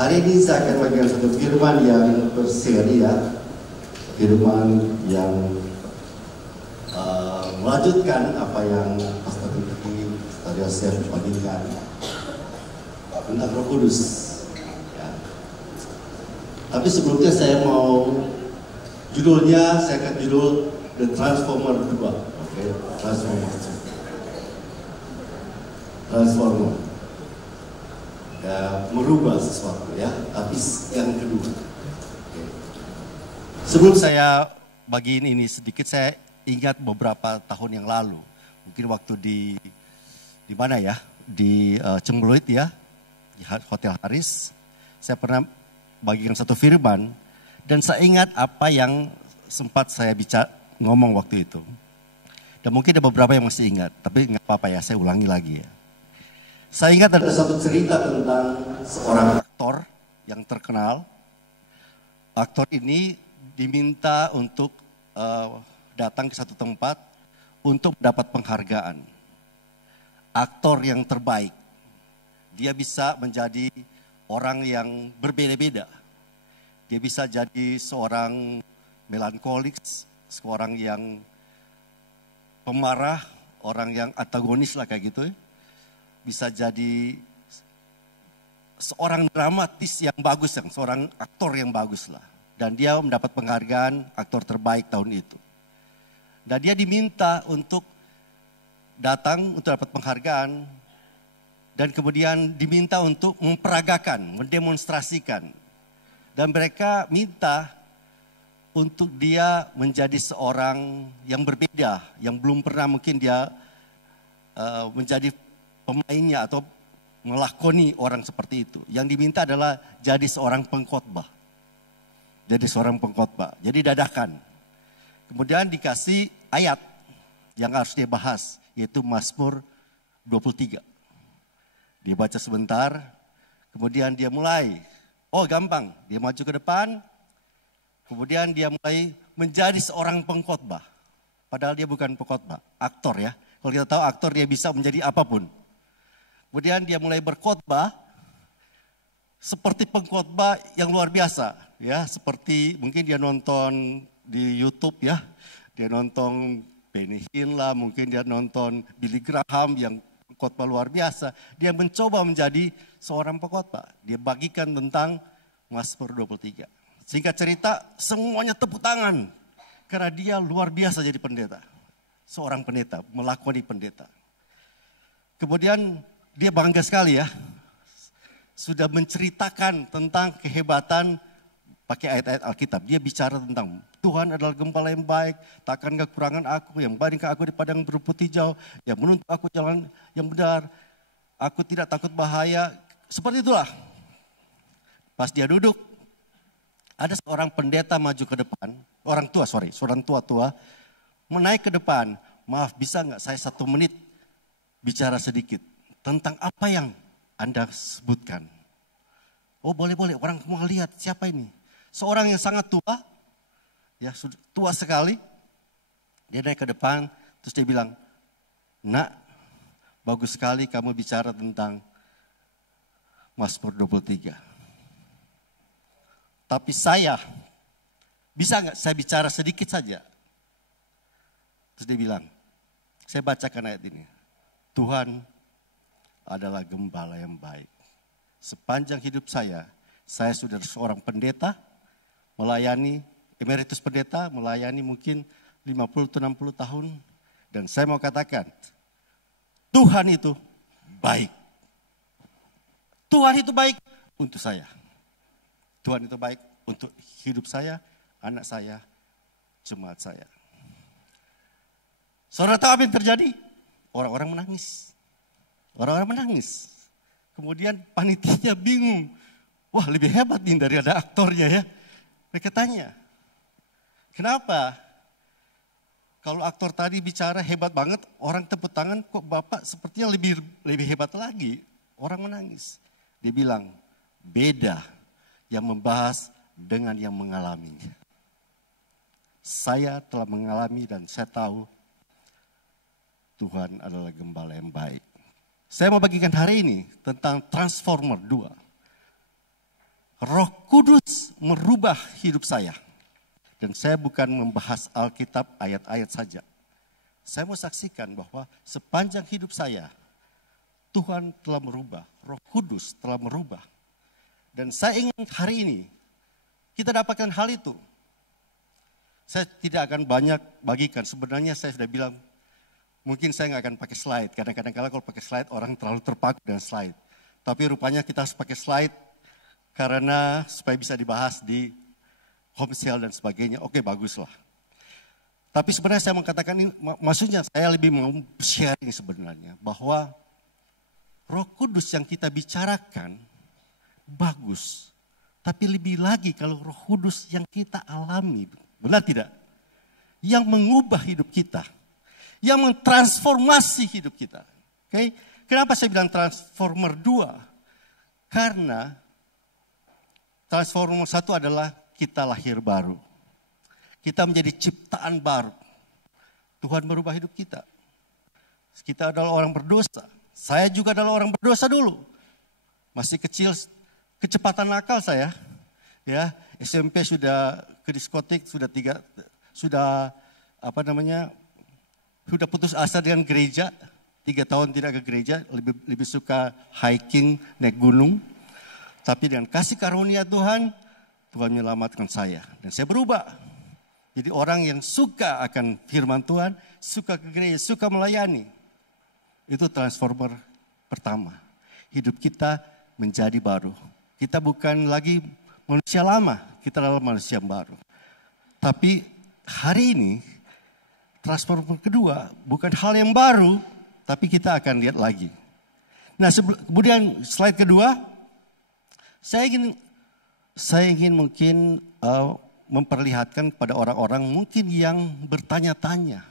Hari ini saya akan bagikan satu firman yang berseri ya, firman yang melanjutkan apa yang Pastor Diki, Pastor Yosef bagikan tentang Roh Kudus. Ya. Tapi sebelumnya saya mau judulnya, saya akan judul The Transformer 2. Oke, Transformer. Ya, merubah sesuatu ya, tapi yang kedua. Oke. Sebelum saya bagiin ini sedikit, saya ingat beberapa tahun yang lalu, mungkin waktu di mana ya, di Cenggeluit ya, di Hotel Haris, saya pernah bagikan satu firman dan saya ingat apa yang sempat saya ngomong waktu itu. Dan mungkin ada beberapa yang masih ingat, tapi nggak apa-apa ya, saya ulangi lagi ya. Saya ingat ada satu cerita tentang seorang aktor yang terkenal. Aktor ini diminta untuk datang ke satu tempat untuk mendapat penghargaan. Aktor yang terbaik. Dia bisa menjadi orang yang berbeda-beda. Dia bisa jadi seorang melankolik, seorang yang pemarah, orang yang antagonis lah kayak gitu ya. Bisa jadi seorang dramatis yang bagus, seorang aktor yang bagus lah. Dan dia mendapat penghargaan aktor terbaik tahun itu. Dan dia diminta untuk datang untuk dapat penghargaan. Dan kemudian diminta untuk memperagakan, mendemonstrasikan. Dan mereka minta untuk dia menjadi seorang yang berbeda. Yang belum pernah mungkin dia menjadi pemainnya atau melakoni orang seperti itu. Yang diminta adalah jadi seorang pengkhotbah. Jadi seorang pengkhotbah. Jadi dadakan. Kemudian dikasih ayat yang harus dia bahas, yaitu Mazmur 23. Dibaca sebentar, kemudian dia mulai. Oh gampang, dia maju ke depan, kemudian dia mulai menjadi seorang pengkhotbah. Padahal dia bukan pengkhotbah, aktor ya. Kalau kita tahu aktor dia bisa menjadi apapun. Kemudian dia mulai berkhotbah seperti pengkhotbah yang luar biasa. Ya, seperti mungkin dia nonton di YouTube ya. Dia nonton Benny Hinn lah, mungkin dia nonton Billy Graham yang khotbah luar biasa. Dia mencoba menjadi seorang pengkhotbah. Dia bagikan tentang Mazmur 23. Singkat cerita, semuanya tepuk tangan. Karena dia luar biasa jadi pendeta. Seorang pendeta, melakoni pendeta. Kemudian dia bangga sekali ya. Sudah menceritakan tentang kehebatan pakai ayat-ayat Alkitab. Dia bicara tentang Tuhan adalah gembala yang baik, takkan kekurangan aku, yang baringkan aku di padang berumput hijau, yang menuntut aku jalan yang benar, aku tidak takut bahaya. Seperti itulah. Pas dia duduk, ada seorang pendeta maju ke depan, seorang tua-tua, menaik ke depan. Maaf, bisa nggak saya 1 menit bicara sedikit tentang apa yang Anda sebutkan? Oh boleh, orang mau lihat siapa ini. Seorang yang sangat tua, ya sudah tua sekali. Dia naik ke depan, terus dia bilang, "Nak, bagus sekali kamu bicara tentang Mazmur 23. Tapi saya, bisa nggak saya bicara sedikit saja?" Terus dia bilang, saya bacakan ayat ini. Tuhan adalah gembala yang baik. Sepanjang hidup saya sudah seorang pendeta, melayani, emeritus pendeta, melayani mungkin 50-60 tahun. Dan saya mau katakan, Tuhan itu baik. Tuhan itu baik untuk saya. Tuhan itu baik untuk hidup saya, anak saya, jemaat saya. Saudara tahu apa yang terjadi? Orang-orang menangis. Orang-orang menangis. Kemudian panitianya bingung. Wah lebih hebat nih dari ada aktornya ya. Mereka tanya, kenapa? Kalau aktor tadi bicara hebat banget, orang tepuk tangan, kok Bapak sepertinya lebih hebat lagi. Orang menangis. Dia bilang, beda yang membahas dengan yang mengalaminya. Saya telah mengalami dan saya tahu Tuhan adalah gembala yang baik. Saya mau bagikan hari ini tentang Transformer 2. Roh Kudus merubah hidup saya. Dan saya bukan membahas Alkitab ayat-ayat saja. Saya mau saksikan bahwa sepanjang hidup saya, Tuhan telah merubah, Roh Kudus telah merubah. Dan saya ingin hari ini kita dapatkan hal itu. Saya tidak akan banyak bagikan, sebenarnya saya sudah bilang, mungkin saya nggak akan pakai slide. Kadang-kadang kalau pakai slide orang terlalu terpaku dengan slide. Tapi rupanya kita harus pakai slide karena supaya bisa dibahas di home sale dan sebagainya. Oke, baguslah. Tapi sebenarnya saya mengatakan ini, maksudnya saya lebih mau sharing sebenarnya. Bahwa Roh Kudus yang kita bicarakan bagus. Tapi lebih lagi kalau Roh Kudus yang kita alami. Benar tidak? Yang mengubah hidup kita. Yang mentransformasi hidup kita. Oke? Kenapa saya bilang transformer 2? Karena transformer 1 adalah kita lahir baru. Kita menjadi ciptaan baru. Tuhan merubah hidup kita. Kita adalah orang berdosa. Saya juga adalah orang berdosa dulu. Masih kecil, kecepatan nakal saya. Ya, SMP sudah ke diskotik, sudah putus asa dengan gereja. 3 tahun tidak ke gereja, lebih suka hiking, naik gunung. Tapi dengan kasih karunia Tuhan, Tuhan menyelamatkan saya. Dan saya berubah. Jadi orang yang suka akan firman Tuhan, suka ke gereja, suka melayani. Itu transformer pertama. Hidup kita menjadi baru. Kita bukan lagi manusia lama, kita adalah manusia baru. Tapi hari ini, transformer kedua bukan hal yang baru, tapi kita akan lihat lagi. Nah, kemudian slide kedua, saya ingin mungkin memperlihatkan kepada orang-orang mungkin yang bertanya-tanya.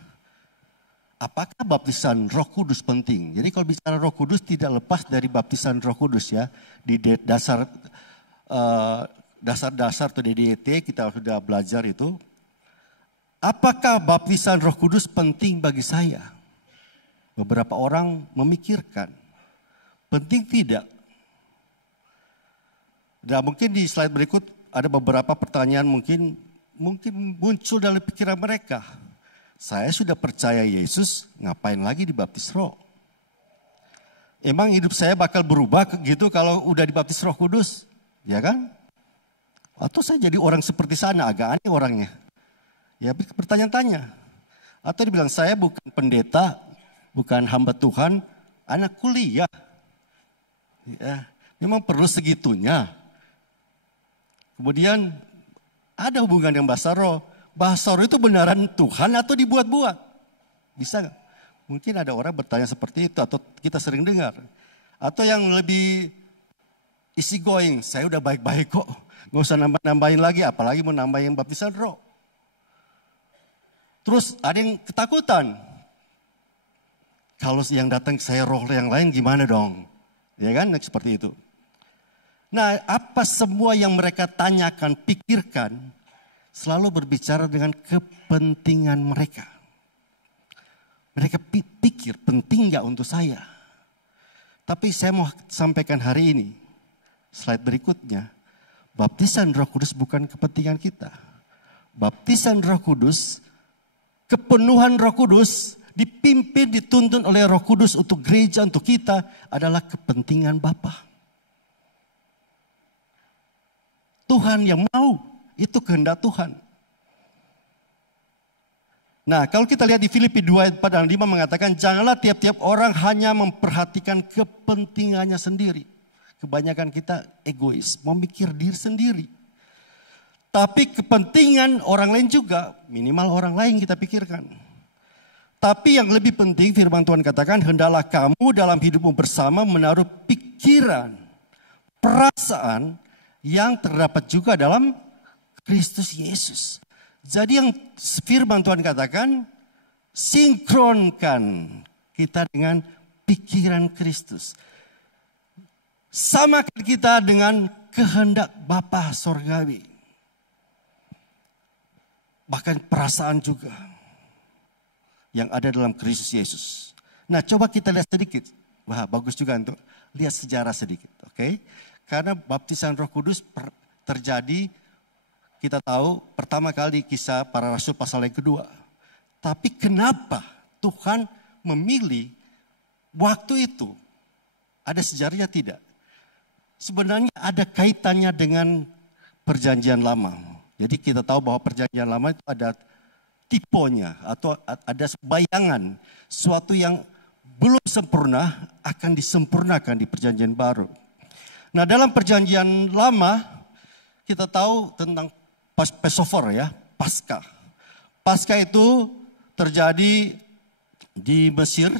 Apakah baptisan Roh Kudus penting? Jadi kalau bicara Roh Kudus tidak lepas dari baptisan Roh Kudus ya. Di dasar-dasar atau DDT kita sudah belajar itu. Apakah baptisan Roh Kudus penting bagi saya? Beberapa orang memikirkan. Penting tidak? Dan mungkin di slide berikut ada beberapa pertanyaan mungkin muncul dalam pikiran mereka. Saya sudah percaya Yesus, ngapain lagi dibaptis Roh? Emang hidup saya bakal berubah gitu kalau udah dibaptis Roh Kudus? Ya kan? Atau saya jadi orang seperti sana, agak aneh orangnya. Ya bertanya-tanya. Atau dibilang saya bukan pendeta, bukan hamba Tuhan, anak kuliah. Ya, memang perlu segitunya. Kemudian ada hubungan dengan bahasa roh. Bahasa roh itu benaran Tuhan atau dibuat-buat? Bisa gak? Mungkin ada orang bertanya seperti itu atau kita sering dengar. Atau yang lebih easy going, saya udah baik-baik kok. Gak usah nambah-nambahin lagi, apalagi mau nambahin baptisan roh. Terus ada yang ketakutan. Kalau yang datang saya roh yang lain gimana dong? Ya kan, seperti itu. Nah, apa semua yang mereka tanyakan, pikirkan, selalu berbicara dengan kepentingan mereka. Mereka pikir penting gak untuk saya. Tapi saya mau sampaikan hari ini, slide berikutnya, baptisan Roh Kudus bukan kepentingan kita. Baptisan Roh Kudus, kepenuhan Roh Kudus, dipimpin, dituntun oleh Roh Kudus untuk gereja, untuk kita, adalah kepentingan Bapa. Tuhan yang mau, itu kehendak Tuhan. Nah, kalau kita lihat di Filipi 2 ayat 4 dan 5 mengatakan, janganlah tiap-tiap orang hanya memperhatikan kepentingannya sendiri. Kebanyakan kita egois, memikir diri sendiri. Tapi kepentingan orang lain juga, minimal orang lain kita pikirkan. Tapi yang lebih penting firman Tuhan katakan, hendaklah kamu dalam hidupmu bersama menaruh pikiran, perasaan yang terdapat juga dalam Kristus Yesus. Jadi yang firman Tuhan katakan, sinkronkan kita dengan pikiran Kristus. Samakan kita dengan kehendak Bapa Sorgawi. Bahkan perasaan juga yang ada dalam Kristus Yesus. Nah, coba kita lihat sedikit. Wah, bagus juga untuk lihat sejarah sedikit, oke? Karena baptisan Roh Kudus terjadi, kita tahu pertama kali Kisah Para Rasul pasal yang kedua. Tapi kenapa Tuhan memilih waktu itu? Ada sejarahnya tidak? Sebenarnya ada kaitannya dengan perjanjian lama. Jadi kita tahu bahwa perjanjian lama itu ada tipenya atau ada bayangan suatu yang belum sempurna akan disempurnakan di perjanjian baru. Nah, dalam perjanjian lama kita tahu tentang Passover ya, Paskah. Paskah itu terjadi di Mesir.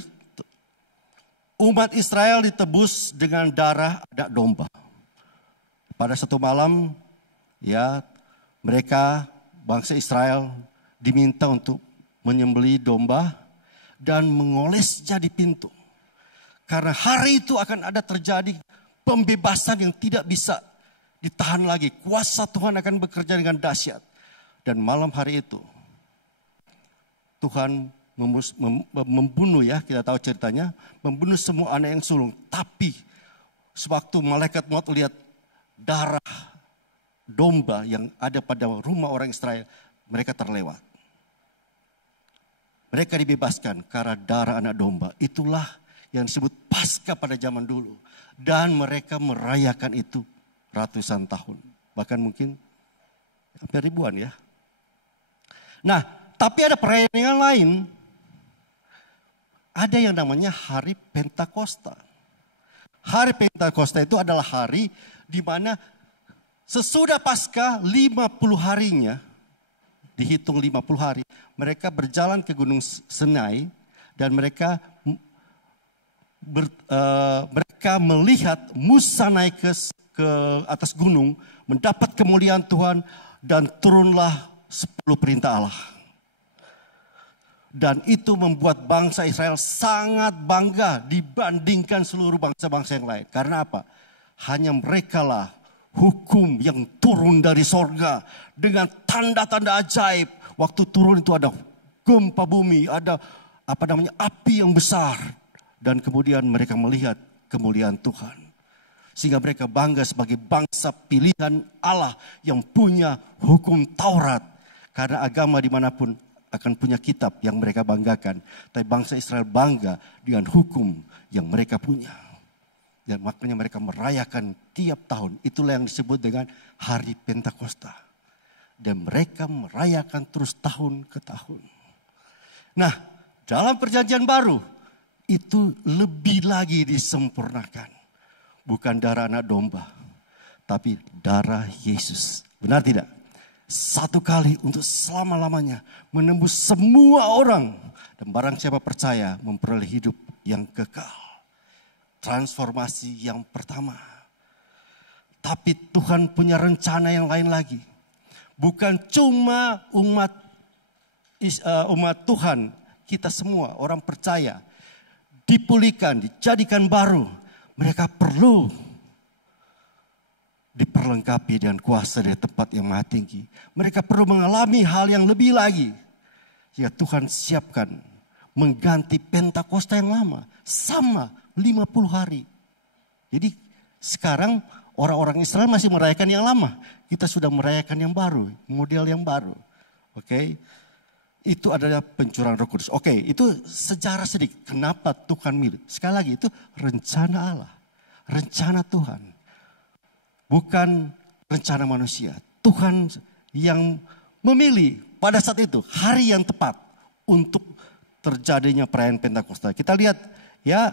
Umat Israel ditebus dengan darah anak domba. Pada satu malam, ya, mereka bangsa Israel diminta untuk menyembelih domba dan mengolesnya di pintu. Karena hari itu akan ada terjadi pembebasan yang tidak bisa ditahan lagi. Kuasa Tuhan akan bekerja dengan dahsyat. Dan malam hari itu Tuhan membunuh, ya, kita tahu ceritanya, membunuh semua anak yang sulung. Tapi sewaktu malaikat maut lihat darah domba yang ada pada rumah orang Israel, mereka terlewat. Mereka dibebaskan karena darah anak domba. Itulah yang disebut Paskah pada zaman dulu. Dan mereka merayakan itu ratusan tahun. Bahkan mungkin hampir ribuan ya. Nah, tapi ada perayaan yang lain. Ada yang namanya Hari Pentakosta. Hari Pentakosta itu adalah hari di mana sesudah Paskah 50 harinya, dihitung 50 hari, mereka berjalan ke Gunung Sinai dan mereka melihat Musa naik ke atas gunung, mendapat kemuliaan Tuhan dan turunlah 10 perintah Allah. Dan itu membuat bangsa Israel sangat bangga dibandingkan seluruh bangsa-bangsa yang lain. Karena apa? Hanya merekalah hukum yang turun dari sorga dengan tanda-tanda ajaib. Waktu turun itu ada gempa bumi, ada api yang besar. Dan kemudian mereka melihat kemuliaan Tuhan. Sehingga mereka bangga sebagai bangsa pilihan Allah yang punya hukum Taurat. Karena agama dimanapun akan punya kitab yang mereka banggakan. Tapi bangsa Israel bangga dengan hukum yang mereka punya. Dan makanya mereka merayakan tiap tahun. Itulah yang disebut dengan Hari Pentakosta. Dan mereka merayakan terus tahun ke tahun. Nah, dalam perjanjian baru itu lebih lagi disempurnakan. Bukan darah anak domba, tapi darah Yesus. Benar tidak? Satu kali untuk selama-lamanya menembus semua orang. Dan barang siapa percaya memperoleh hidup yang kekal. Transformasi yang pertama. Tapi Tuhan punya rencana yang lain lagi. Bukan cuma umat Tuhan, kita semua orang percaya dipulihkan, dijadikan baru. Mereka perlu diperlengkapi dengan kuasa dari tempat yang maha tinggi. Mereka perlu mengalami hal yang lebih lagi. Jika Tuhan siapkan mengganti Pentakosta yang lama. Sama 50 hari. Jadi sekarang orang-orang Israel masih merayakan yang lama. Kita sudah merayakan yang baru. Model yang baru. Oke. Itu adalah pencurahan Roh Kudus. Oke, itu sejarah sedikit. Kenapa Tuhan milih? Sekali lagi itu rencana Allah. Rencana Tuhan. Bukan rencana manusia. Tuhan yang memilih pada saat itu hari yang tepat untuk terjadinya perayaan Pentakosta. Kita lihat ya,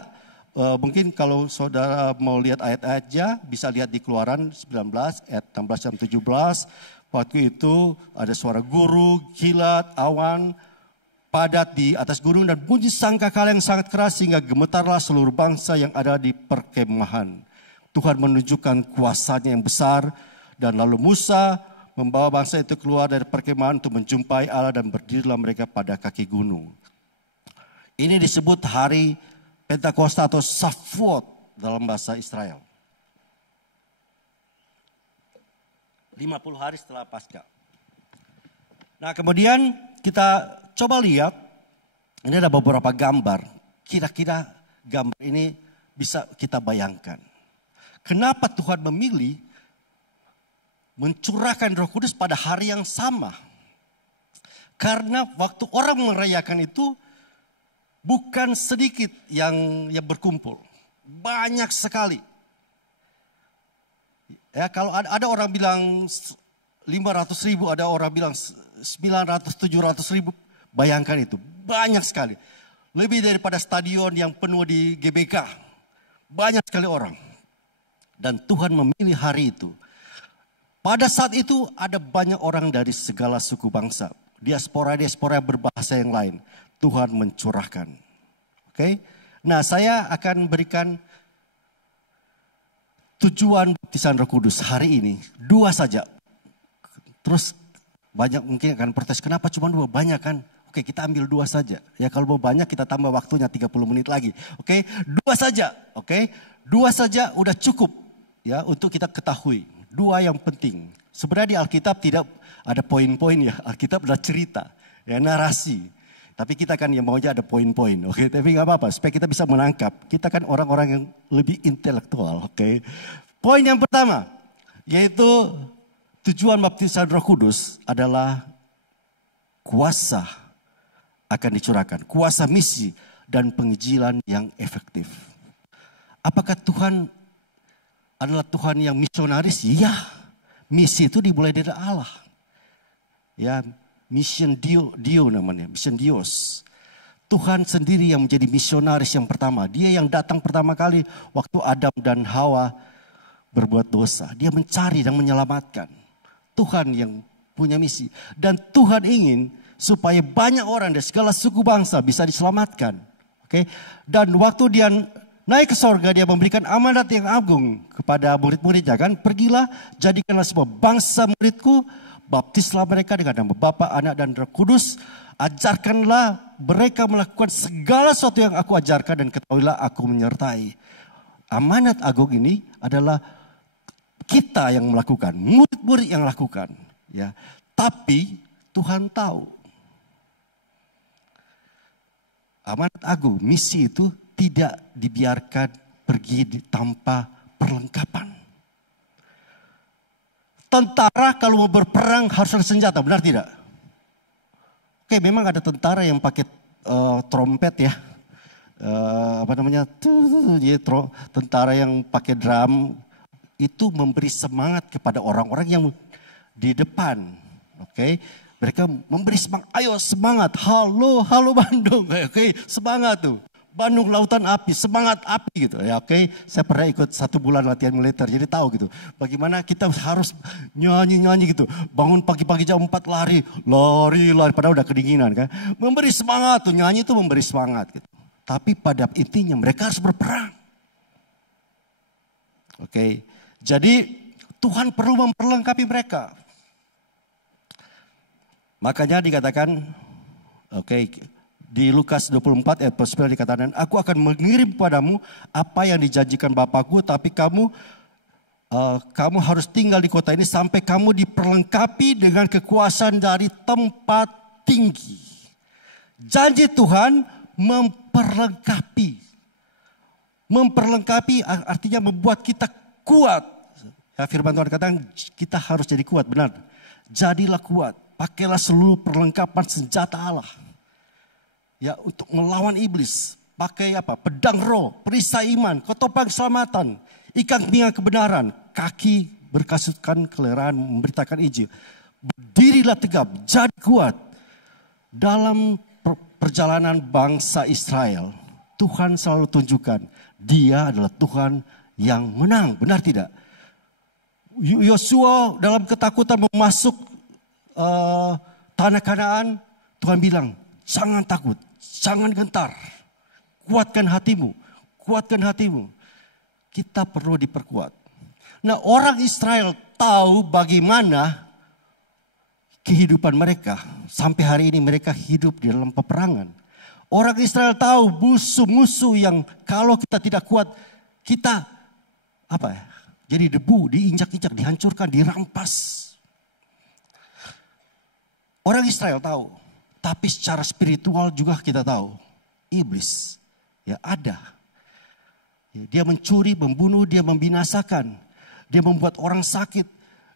mungkin kalau saudara mau lihat ayat-ayatnya bisa lihat di Keluaran 19 ayat 16 dan 17. Waktu itu ada suara guru, kilat, awan, padat di atas gunung dan bunyi sangkakala yang sangat keras sehingga gemetarlah seluruh bangsa yang ada di perkemahan. Tuhan menunjukkan kuasanya yang besar dan lalu Musa membawa bangsa itu keluar dari perkemahan untuk menjumpai Allah dan berdirilah mereka pada kaki gunung. Ini disebut hari Pentakosta atau Shavuot dalam bahasa Israel. 50 hari setelah Paskah. Nah, kemudian kita coba lihat, ini ada beberapa gambar. Kira-kira gambar ini bisa kita bayangkan. Kenapa Tuhan memilih mencurahkan Roh Kudus pada hari yang sama. Karena waktu orang merayakan itu bukan sedikit yang berkumpul. Banyak sekali. Ya, kalau ada orang bilang 500.000, ada orang bilang 900-700.000. Bayangkan itu, banyak sekali. Lebih daripada stadion yang penuh di GBK. Banyak sekali orang. Dan Tuhan memilih hari itu. Pada saat itu ada banyak orang dari segala suku bangsa. Diaspora berbahasa yang lain. Tuhan mencurahkan. Oke? Nah, saya akan berikan tujuan baptisan Roh Kudus hari ini. 2 saja. Terus banyak mungkin akan protes. Kenapa cuma 2? Banyak kan? Oke, kita ambil 2 saja. Ya, kalau mau banyak kita tambah waktunya 30 menit lagi. Oke? 2 saja. Oke? 2 saja udah cukup. Ya, untuk kita ketahui. 2 yang penting. Sebenarnya di Alkitab tidak ada poin-poin ya. Alkitab adalah cerita, ya, narasi. Tapi kita kan yang maunya ada poin-poin, oke? Tapi nggak apa-apa, supaya kita bisa menangkap. Kita kan orang-orang yang lebih intelektual, oke? Poin yang pertama, yaitu tujuan baptisan Roh Kudus adalah kuasa akan dicurahkan. Kuasa misi dan penginjilan yang efektif. Apakah Tuhan adalah Tuhan yang misionaris? Ya, misi itu dimulai dari Allah. Ya, mission Dio namanya, mission Dios. Tuhan sendiri yang menjadi misionaris yang pertama. Dia yang datang pertama kali waktu Adam dan Hawa berbuat dosa. Dia mencari dan menyelamatkan. Tuhan yang punya misi. Dan Tuhan ingin supaya banyak orang dari segala suku bangsa bisa diselamatkan. Oke? Dan waktu dia naik ke sorga, dia memberikan amanat yang agung kepada murid-muridnya kan. Pergilah, jadikanlah semua bangsa muridku, baptislah mereka dengan nama Bapa, Anak, dan Roh Kudus. Ajarkanlah mereka melakukan segala sesuatu yang aku ajarkan dan ketahuilah aku menyertai. Amanat agung ini adalah kita yang melakukan, murid-murid yang lakukan. Ya, tapi Tuhan tahu. Amanat agung, misi itu tidak dibiarkan pergi tanpa perlengkapan. Tentara kalau mau berperang harus ada senjata, benar tidak? Oke, memang ada tentara yang pakai trompet ya. Tentara yang pakai drum itu memberi semangat kepada orang-orang yang di depan. Oke, mereka memberi semangat, ayo semangat, halo Bandung, oke, semangat tuh. Bandung Lautan Api, semangat api gitu ya, oke. Saya pernah ikut 1 bulan latihan militer, jadi tahu gitu. Bagaimana kita harus nyanyi gitu. Bangun pagi-pagi jam 4 lari, padahal udah kedinginan kan. Memberi semangat tuh, nyanyi itu memberi semangat gitu. Tapi pada intinya mereka harus berperang. Oke, jadi Tuhan perlu memperlengkapi mereka. Makanya dikatakan, oke, di Lukas 24 ayat 9 dikatakan, aku akan mengirim padamu apa yang dijanjikan Bapakku, tapi kamu harus tinggal di kota ini sampai kamu diperlengkapi dengan kekuasaan dari tempat tinggi. Janji Tuhan memperlengkapi. Memperlengkapi artinya membuat kita kuat. Ya, firman Tuhan katakan kita harus jadi kuat, benar. Jadilah kuat, pakailah seluruh perlengkapan senjata Allah. Ya, untuk melawan iblis. Pakai apa? Pedang roh, perisai iman, ketopeng keselamatan, ikat pinggang kebenaran, kaki berkasutkan keleraan, memberitakan Injil. Berdirilah tegap, jadi kuat. Dalam perjalanan bangsa Israel, Tuhan selalu tunjukkan Dia adalah Tuhan yang menang, benar tidak? Yosua dalam ketakutan memasuk tanah Kanaan, Tuhan bilang, jangan takut, jangan gentar. Kuatkan hatimu, kuatkan hatimu. Kita perlu diperkuat. Nah, orang Israel tahu bagaimana kehidupan mereka. Sampai hari ini mereka hidup di dalam peperangan. Orang Israel tahu musuh-musuh yang kalau kita tidak kuat, kita jadi debu, diinjak-injak, dihancurkan, dirampas. Orang Israel tahu. Tapi secara spiritual juga kita tahu. Iblis ya ada. Dia mencuri, membunuh, dia membinasakan. Dia membuat orang sakit.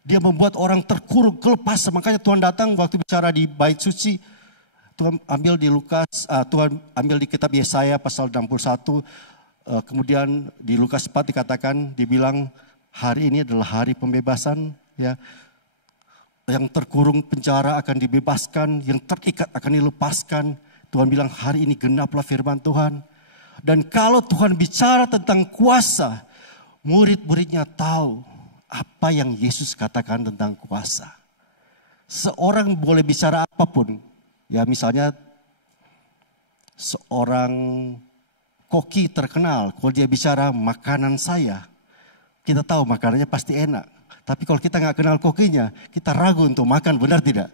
Dia membuat orang terkurung, kelepasan. Makanya Tuhan datang waktu bicara di bait suci. Tuhan ambil di Tuhan ambil di kitab Yesaya pasal 61. Kemudian di Lukas 4 dikatakan, dibilang hari ini adalah hari pembebasan. Ya, yang terkurung penjara akan dibebaskan, yang terikat akan dilepaskan. Tuhan bilang hari ini genaplah firman Tuhan. Dan kalau Tuhan bicara tentang kuasa, murid-muridnya tahu apa yang Yesus katakan tentang kuasa. Seorang boleh bicara apapun. Ya misalnya seorang koki terkenal, kalau dia bicara makanan saya, kita tahu makanannya pasti enak. Tapi kalau kita nggak kenal kokinya, kita ragu untuk makan, benar tidak?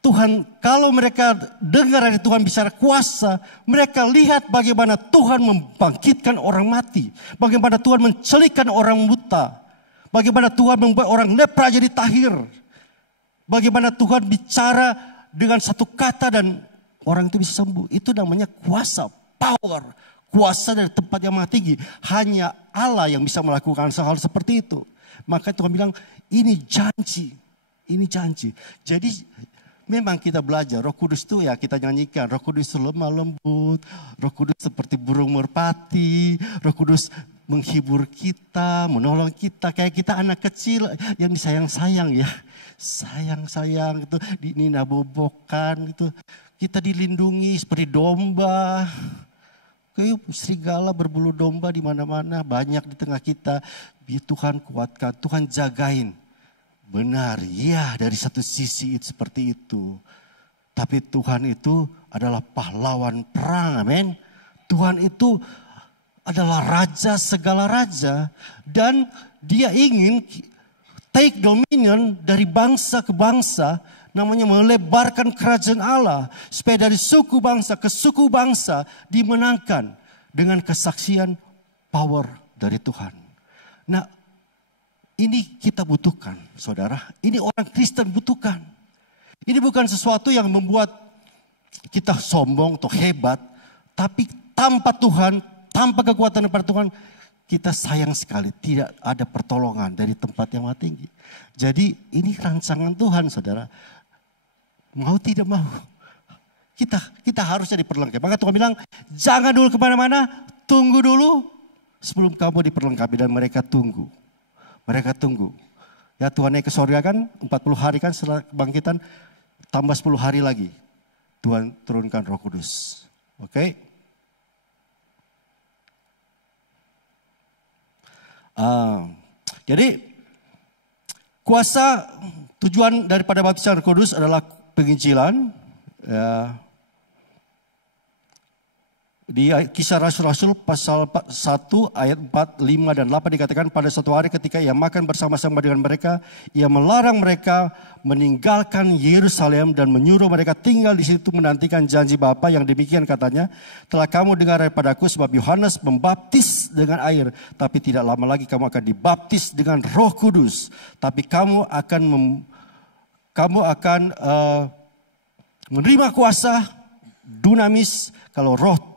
Tuhan, kalau mereka dengar dari Tuhan bicara kuasa, mereka lihat bagaimana Tuhan membangkitkan orang mati. Bagaimana Tuhan mencelikkan orang buta. Bagaimana Tuhan membuat orang lepra jadi tahir. Bagaimana Tuhan bicara dengan satu kata dan orang itu bisa sembuh. Itu namanya kuasa, power. Kuasa dari tempat yang maha tinggi. Hanya Allah yang bisa melakukan hal seperti itu. Maka Tuhan bilang, ini janji. Ini janji. Jadi memang kita belajar, Roh Kudus itu ya kita nyanyikan. Roh Kudus lemah lembut, Roh Kudus seperti burung merpati, Roh Kudus menghibur kita, menolong kita. Kayak kita anak kecil yang disayang-sayang ya. Sayang-sayang itu, dinabobokan itu. Kita dilindungi seperti domba. Kayak serigala berbulu domba di mana-mana, banyak di tengah kita. Biar Tuhan kuatkan, Tuhan jagain. Benar, ya dari satu sisi itu seperti itu. Tapi Tuhan itu adalah pahlawan perang, amin. Tuhan itu adalah raja segala raja. Dan dia ingin take dominion dari bangsa ke bangsa. Namanya melebarkan kerajaan Allah. Supaya dari suku bangsa ke suku bangsa dimenangkan. Dengan kesaksian power dari Tuhan. Nah, ini kita butuhkan, saudara. Ini orang Kristen butuhkan. Ini bukan sesuatu yang membuat kita sombong atau hebat. Tapi tanpa Tuhan, tanpa kekuatan daripada Tuhan, kita sayang sekali. Tidak ada pertolongan dari tempat yang maha tinggi. Jadi ini rancangan Tuhan, saudara. Mau tidak mau. Kita harusnya diperlengkapi. Maka Tuhan bilang, jangan dulu kemana-mana. Tunggu dulu sebelum kamu diperlengkapi. Dan mereka tunggu. Mereka tunggu. Ya Tuhan naik ke surga kan 40 hari kan setelah kebangkitan. Tambah 10 hari lagi. Tuhan turunkan Roh Kudus. Oke. Jadi kuasa tujuan daripada baptisan Roh Kudus adalah penginjilan. Ya. Di Kisah Rasul-Rasul pasal 1 ayat 4, 5 dan 8 dikatakan pada suatu hari ketika ia makan bersama-sama dengan mereka, ia melarang mereka meninggalkan Yerusalem dan menyuruh mereka tinggal di situ menantikan janji Bapa yang demikian katanya, telah kamu dengar daripadaku sebab Yohanes membaptis dengan air, tapi tidak lama lagi kamu akan dibaptis dengan Roh Kudus, tapi kamu akan menerima kuasa dunamis kalau Roh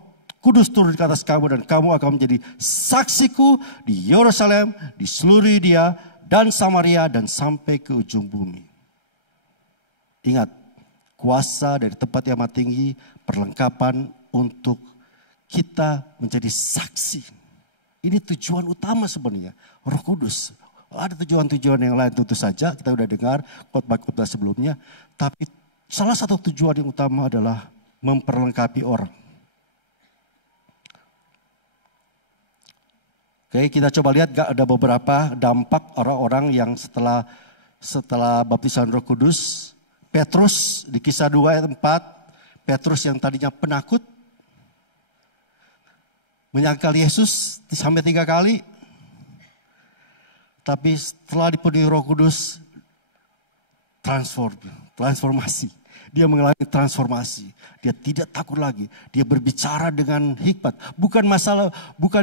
Kudus turun ke atas kamu dan kamu akan menjadi saksiku di Yerusalem, di seluruh Yudea dan Samaria dan sampai ke ujung bumi. Ingat, kuasa dari tempat yang maha tinggi, perlengkapan untuk kita menjadi saksi. Ini tujuan utama sebenarnya, Roh Kudus. Ada tujuan-tujuan yang lain tentu saja, kita sudah dengar khotbah-khotbah sebelumnya. Tapi salah satu tujuan yang utama adalah memperlengkapi orang. Oke, kita coba lihat ada beberapa dampak orang-orang yang setelah baptisan Roh Kudus. Petrus di Kisah 2 ayat 4, Petrus yang tadinya penakut, menyangkal Yesus sampai 3 kali. Tapi setelah dipenuhi Roh Kudus, transformasi. Dia mengalami transformasi. Dia tidak takut lagi. Dia berbicara dengan hikmat. Bukan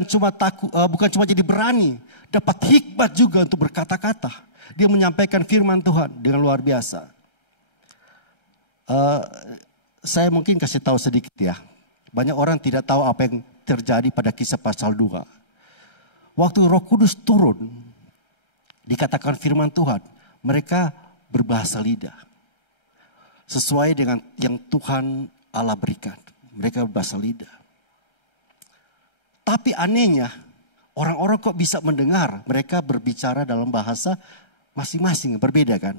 cuma jadi berani. Dapat hikmat juga untuk berkata-kata. Dia menyampaikan firman Tuhan dengan luar biasa. Saya mungkin kasih tahu sedikit ya. Banyak orang tidak tahu apa yang terjadi pada Kisah pasal 2. Waktu Roh Kudus turun, dikatakan firman Tuhan. Mereka berbahasa lidah. Sesuai dengan yang Tuhan Allah berikan. Mereka berbahasa lidah. Tapi anehnya, orang-orang kok bisa mendengar mereka berbicara dalam bahasa masing-masing, berbeda kan.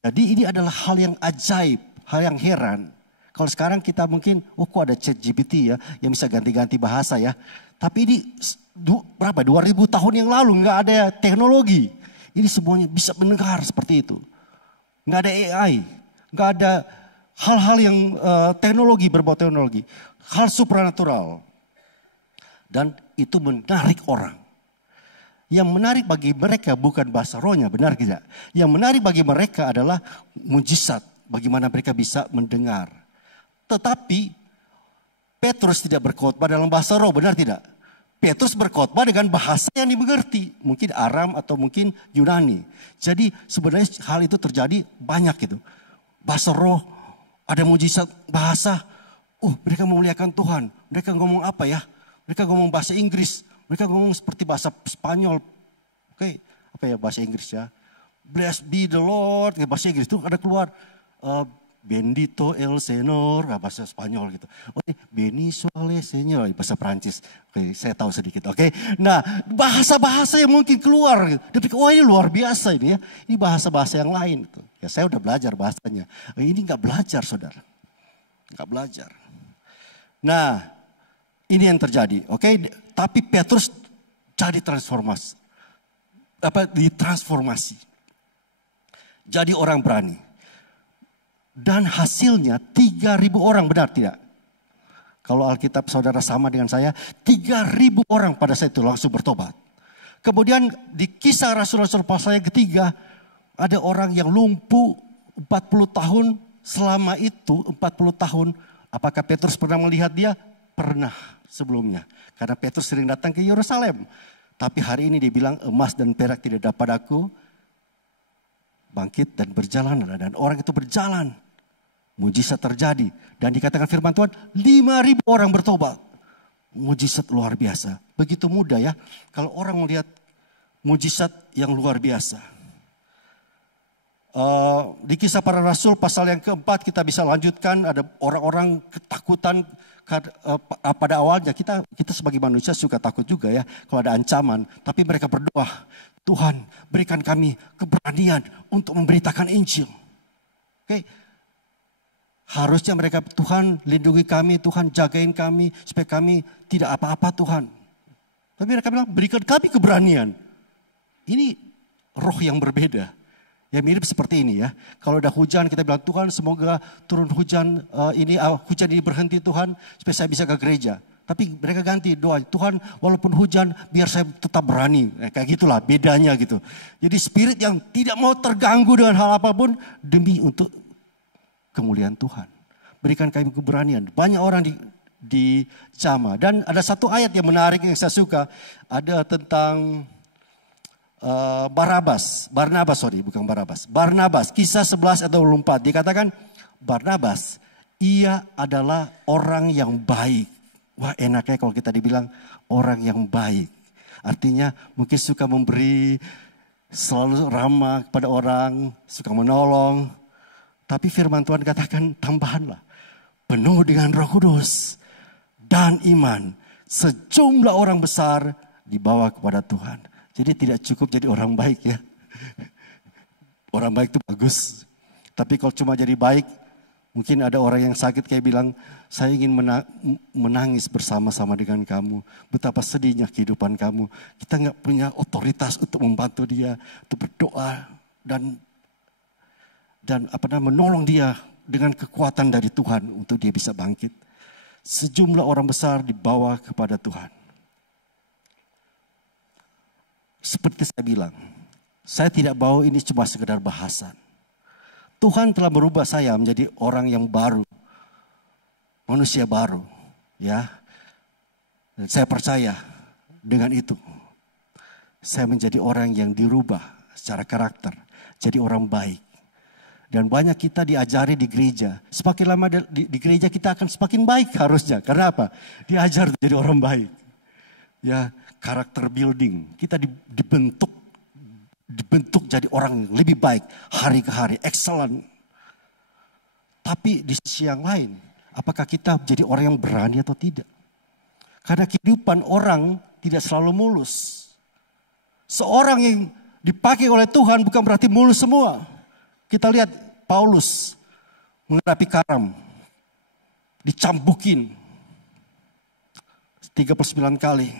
Jadi ini adalah hal yang ajaib, hal yang heran. Kalau sekarang kita mungkin, kok ada ChatGPT ya, yang bisa ganti-ganti bahasa ya. Tapi ini berapa, 2000 tahun yang lalu nggak ada teknologi. Ini semuanya bisa mendengar seperti itu. Nggak ada AI, nggak ada hal-hal yang teknologi, berbau teknologi. Hal supranatural. Dan itu menarik orang. Yang menarik bagi mereka bukan bahasa rohnya, benar tidak? Yang menarik bagi mereka adalah mujizat, bagaimana mereka bisa mendengar. Tetapi Petrus tidak berkhotbah dalam bahasa roh, benar tidak? Petrus berkhotbah dengan bahasa yang dimengerti, mungkin Aram atau mungkin Yunani. Jadi sebenarnya hal itu terjadi banyak gitu. Bahasa roh, ada mujizat bahasa. Mereka memuliakan Tuhan. Mereka ngomong apa ya? Mereka ngomong bahasa Inggris. Mereka ngomong seperti bahasa Spanyol. Oke, apa ya bahasa Inggris ya? Blessed be the Lord. Bahasa Inggris itu ada keluar. Bendito el Señor. Bahasa Spanyol gitu. Benicio el Señor. Bahasa Prancis. Oke, saya tahu sedikit. Oke, nah bahasa-bahasa yang mungkin keluar. Tapi ini luar biasa ini ya. Ini bahasa-bahasa yang lain. Gitu. Ya saya udah belajar bahasanya. Ini nggak belajar saudara. Nggak belajar. Nah. Ini yang terjadi, oke? Tapi Petrus jadi ditransformasi. Jadi orang berani. Dan hasilnya 3.000 orang, benar tidak? Kalau Alkitab saudara sama dengan saya, 3.000 orang pada saat itu langsung bertobat. Kemudian di kisah Rasul-Rasul pasal yang ketiga, ada orang yang lumpuh 40 tahun, selama itu 40 tahun. Apakah Petrus pernah melihat dia? Pernah. Sebelumnya. Karena Petrus sering datang ke Yerusalem. Tapi hari ini dia bilang emas dan perak tidak dapat aku. Bangkit dan berjalan. Dan orang itu berjalan. Mujizat terjadi. Dan dikatakan firman Tuhan 5.000 orang bertobat. Mujizat luar biasa. Begitu mudah ya. Kalau orang melihat mujizat yang luar biasa. Di kisah para rasul pasal yang keempat kita bisa lanjutkan. Ada orang-orang ketakutan. Pada awalnya kita sebagai manusia suka takut juga ya kalau ada ancaman. Tapi mereka berdoa, Tuhan berikan kami keberanian untuk memberitakan Injil. Oke. Harusnya mereka, Tuhan lindungi kami, Tuhan jagain kami supaya kami tidak apa-apa Tuhan. Tapi mereka bilang berikan kami keberanian. Ini roh yang berbeda. Ya mirip seperti ini ya. Kalau ada hujan kita bilang Tuhan semoga turun hujan hujan ini berhenti Tuhan supaya saya bisa ke gereja. Tapi mereka ganti doa Tuhan walaupun hujan biar saya tetap berani. Kayak gitulah bedanya gitu. Jadi spirit yang tidak mau terganggu dengan hal apapun demi untuk kemuliaan Tuhan. Berikan kami keberanian. Banyak orang di jama. Dan ada satu ayat yang menarik yang saya suka. Ada tentang Barnabas, kisah 11 atau 24 dikatakan Barnabas, ia adalah orang yang baik. Wah enaknya kalau kita dibilang orang yang baik. Artinya mungkin suka memberi, selalu ramah kepada orang, suka menolong. Tapi firman Tuhan katakan tambahanlah, penuh dengan Roh Kudus dan iman. Sejumlah orang besar dibawa kepada Tuhan. Jadi tidak cukup jadi orang baik ya. Orang baik itu bagus. Tapi kalau cuma jadi baik, mungkin ada orang yang sakit kayak bilang, saya ingin menangis bersama-sama dengan kamu. Betapa sedihnya kehidupan kamu. Kita nggak punya otoritas untuk membantu dia, untuk berdoa dan menolong dia dengan kekuatan dari Tuhan untuk dia bisa bangkit. Sejumlah orang besar dibawa kepada Tuhan. Seperti saya bilang, saya tidak bawa ini cuma sekedar bahasan. Tuhan telah merubah saya menjadi orang yang baru. Manusia baru. Ya. Dan saya percaya dengan itu. Saya menjadi orang yang dirubah secara karakter. Jadi orang baik. Dan banyak kita diajari di gereja. Semakin lama di gereja kita akan semakin baik harusnya. Karena apa? Diajar jadi orang baik. Ya, karakter building. Kita dibentuk dibentuk jadi orang yang lebih baik hari ke hari, excellent. Tapi di sisi yang lain, apakah kita jadi orang yang berani atau tidak? Karena kehidupan orang tidak selalu mulus. Seorang yang dipakai oleh Tuhan bukan berarti mulus semua. Kita lihat Paulus menghadapi karam, dicambukin 39 kali.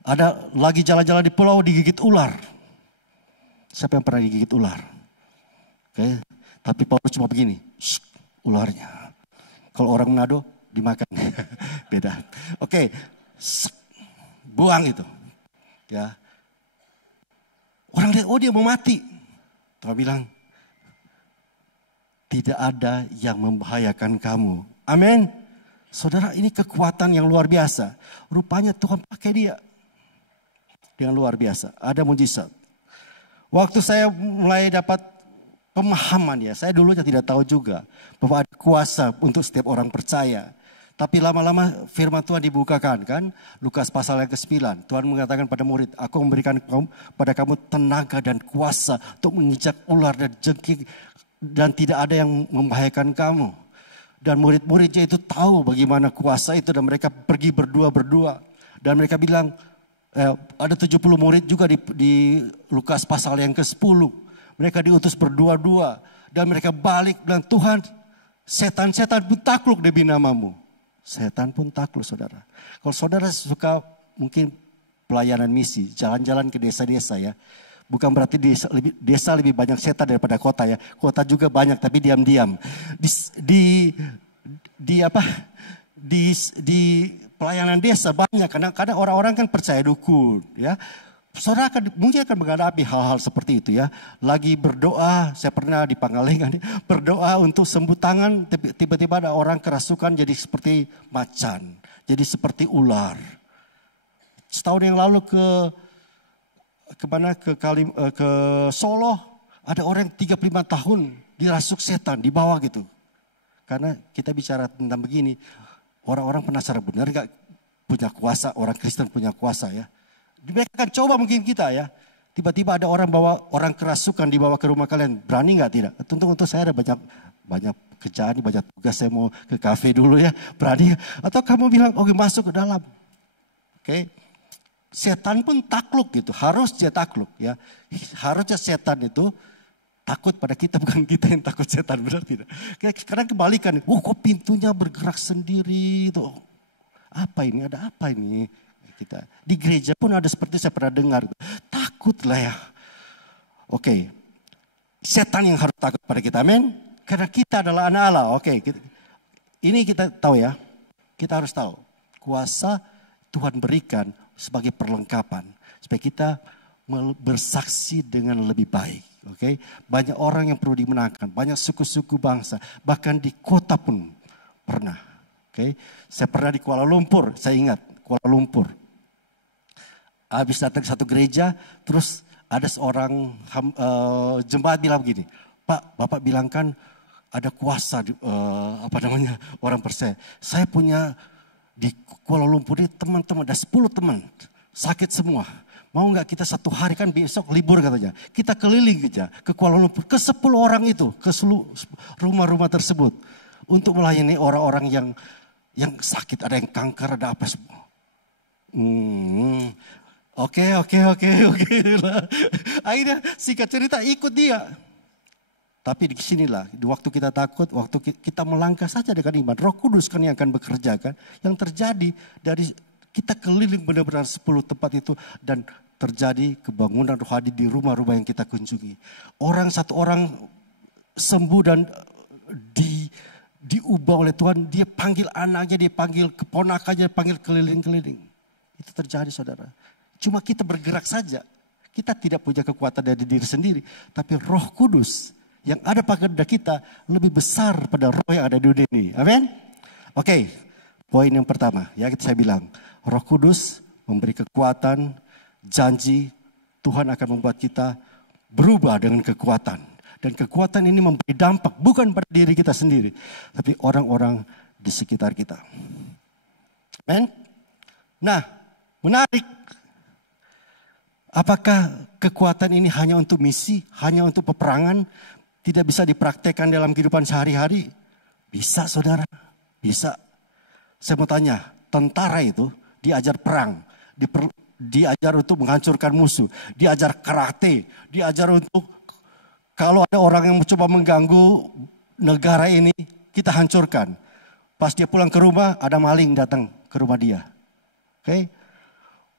Ada lagi jalan-jalan di pulau digigit ular. Siapa yang pernah digigit ular? Oke. Tapi Paulus cuma begini, ularnya. Kalau orang Manado dimakan, beda. Oke, buang itu. Ya. Orang lihat, oh dia mau mati. Tuhan bilang, tidak ada yang membahayakan kamu. Amin. Saudara, ini kekuatan yang luar biasa. Rupanya Tuhan pakai dia. Yang luar biasa. Ada mujizat. Waktu saya mulai dapat pemahaman ya. Saya dulunya tidak tahu juga. Bahwa ada kuasa untuk setiap orang percaya. Tapi lama-lama firman Tuhan dibukakan kan. Lukas pasal yang ke-9. Tuhan mengatakan pada murid. Aku memberikan pada kamu tenaga dan kuasa. Untuk menginjak ular dan jengking. Dan tidak ada yang membahayakan kamu. Dan murid-muridnya itu tahu bagaimana kuasa itu. Dan mereka pergi berdua-berdua. Dan mereka bilang, ada 70 murid juga di Lukas pasal yang ke-10. Mereka diutus berdua-dua. Dan mereka balik bilang, Tuhan, setan-setan pun takluk demi namamu. Setan pun takluk, saudara. Kalau saudara suka mungkin pelayanan misi, jalan-jalan ke desa-desa ya. Bukan berarti desa lebih banyak setan daripada kota ya. Kota juga banyak tapi diam-diam. Di pelayanan desa banyak karena kadang orang-orang kan percaya dukun ya. Saudara mungkin akan menghadapi hal-hal seperti itu ya. Lagi berdoa, saya pernah di Pangalengan berdoa untuk sembuh tangan, tiba-tiba ada orang kerasukan jadi seperti macan, jadi seperti ular. Setahun yang lalu ke Solo, ada orang 35 tahun dirasuk setan di bawah gitu. Karena kita bicara tentang begini, orang-orang penasaran benar gak punya kuasa, orang Kristen punya kuasa ya. Mereka akan coba mungkin kita ya. Tiba-tiba ada orang bawa orang kerasukan dibawa ke rumah kalian, berani gak tidak? Tentu untuk saya ada banyak kerjaan, banyak tugas, saya mau ke kafe dulu ya, berani? Atau kamu bilang, oke masuk ke dalam. Oke. Setan pun takluk gitu, harus dia takluk ya. Harusnya setan itu takut pada kita, bukan kita yang takut setan, benar tidak? Karena kebalikan, kok pintunya bergerak sendiri tuh. Apa ini, ada apa ini? Kita di gereja pun ada seperti saya pernah dengar, takutlah ya. Oke, setan yang harus takut pada kita, amin. Karena kita adalah anak Allah, oke. Ini kita tahu ya, kita harus tahu. Kuasa Tuhan berikan sebagai perlengkapan. Supaya kita bersaksi dengan lebih baik. Oke, banyak orang yang perlu dimenangkan. Banyak suku-suku bangsa. Bahkan di kota pun pernah. Oke, saya pernah di Kuala Lumpur. Saya ingat Kuala Lumpur. Habis datang ke satu gereja. Terus ada seorang jemaat bilang begini. Pak, Bapak bilang kan ada kuasa orang percaya. Saya punya di Kuala Lumpur ini teman-teman, ada 10 teman, sakit semua. Mau nggak kita satu hari kan besok libur katanya. Kita keliling aja ke Kuala Lumpur, ke 10 orang itu, ke seluruh rumah-rumah tersebut. Untuk melayani orang-orang yang sakit, ada yang kanker, ada apa semua. Oke. Akhirnya singkat cerita ikut dia. Tapi di sinilah, di waktu kita takut, waktu kita melangkah saja dengan iman, Roh Kudus kan yang akan bekerja kan. Yang terjadi dari kita keliling benar-benar 10 tempat itu dan terjadi kebangunan rohani di rumah-rumah yang kita kunjungi. Satu orang sembuh dan diubah oleh Tuhan, dia panggil anaknya, dia panggil keponakannya, dia panggil keliling-keliling. Itu terjadi saudara. Cuma kita bergerak saja. Kita tidak punya kekuatan dari diri sendiri, tapi Roh Kudus yang ada pada kita lebih besar pada roh yang ada di dunia ini. Amin. Oke, poin yang pertama ya saya bilang. Roh Kudus memberi kekuatan, janji Tuhan akan membuat kita berubah dengan kekuatan. Dan kekuatan ini memberi dampak bukan pada diri kita sendiri. Tapi orang-orang di sekitar kita. Amin. Nah, menarik. Apakah kekuatan ini hanya untuk misi, hanya untuk peperangan, tidak bisa dipraktekkan dalam kehidupan sehari-hari? Bisa saudara, bisa. Saya mau tanya, tentara itu diajar perang, diajar untuk menghancurkan musuh, diajar karate, diajar untuk kalau ada orang yang mencoba mengganggu negara ini, kita hancurkan. Pas dia pulang ke rumah, ada maling datang ke rumah dia. Oke,